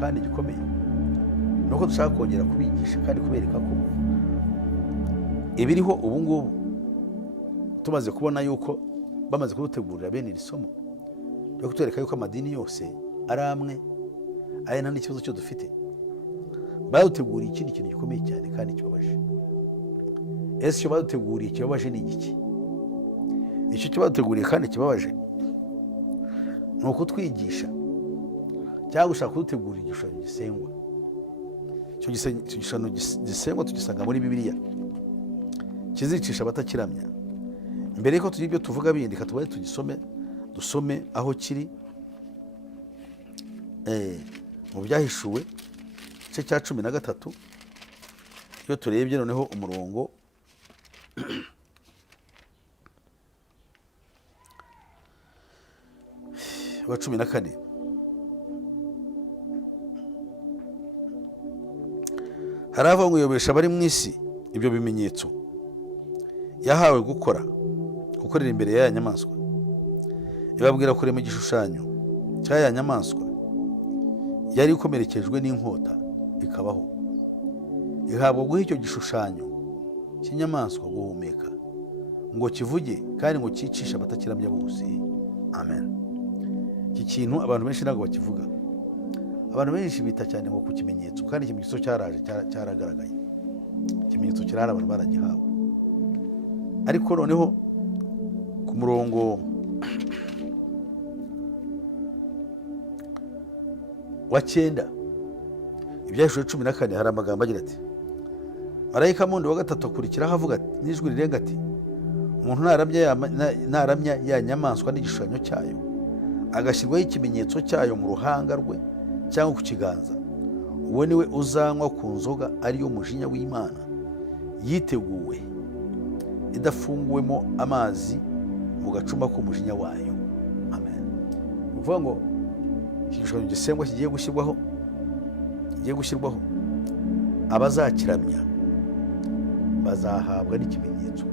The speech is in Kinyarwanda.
kandi gikomeye ni uko dushaka kongera kubigisha kandi kubereka ko ibiriho ubu ngubu tumaze kubona yuko bamaze kudutegurira bene iri somo ryo kutwereka yuko amadini yose ari amwe ari nta n'ikibazo cyo dufite, baduteguriye ikindi kintu gikomeye cyane kandi kibabaje. Ese icyo baduteguriye kibabaje ni igiki? Icyo cyo baduteguriye kandi kibabaje ni ukutwigisha cyangwa gushaka kudutegurira igishushanyo gisengwa. Icyo gishushanyo gisengwa tugisanga muri Bibiliya, kizicisha abatakiramya. Mbere yuko tugira ibyo tuvuga bindi, katubaye dusome aho kiri mu Byahishuwe igice cya 13. Iyo turebye noneho umurongo wa 14, haravuga ngo yobesha abari mu isi ibyo bimenyetso yahawe gukorera imbere y'aya nyamaswa, ibabwira kurema igishushanyo cy'aya nyamaswa yari ikomerekejwe n'inkota ikabaho, ihabwa guha icyo gishushanyo cy'inyamaswa guhumeka, ngo kivuge kandi ngo cyicishe abatakiramya bose. Amen. Iki kintu abantu benshi ntabwo bakivuga. Abantu benshi bita cyane ngo ku kimenyetso, kandi ikimenyetso cyaraje cyaragaragaye, ikimenyetso kirahari, abantu baragihawe. Ariko noneho ku murongo wa 9 Ibyahishuwe 14 hari amagambo agira ati, marayika wundi wa gatatu akurikiraho avuga n'ijwi rirenga ati, umuntu naramya ya nyamaswa n'igishushanyo cyayo, agashyirwaho ikimenyetso cyayo mu ruhanga rwe cyangwa ku kiganza, uwo niwe uzanywa ku nzoga ariyo mujinya w'Imana yiteguwe, idafunguwemo amazi mu gacuma k'umujinya wayo. Amen. Ni ukuvuga ngo iki gishushanyo gisengwa kigiye gushyirwaho abazakiramya bazahabwa n'ikimenyetso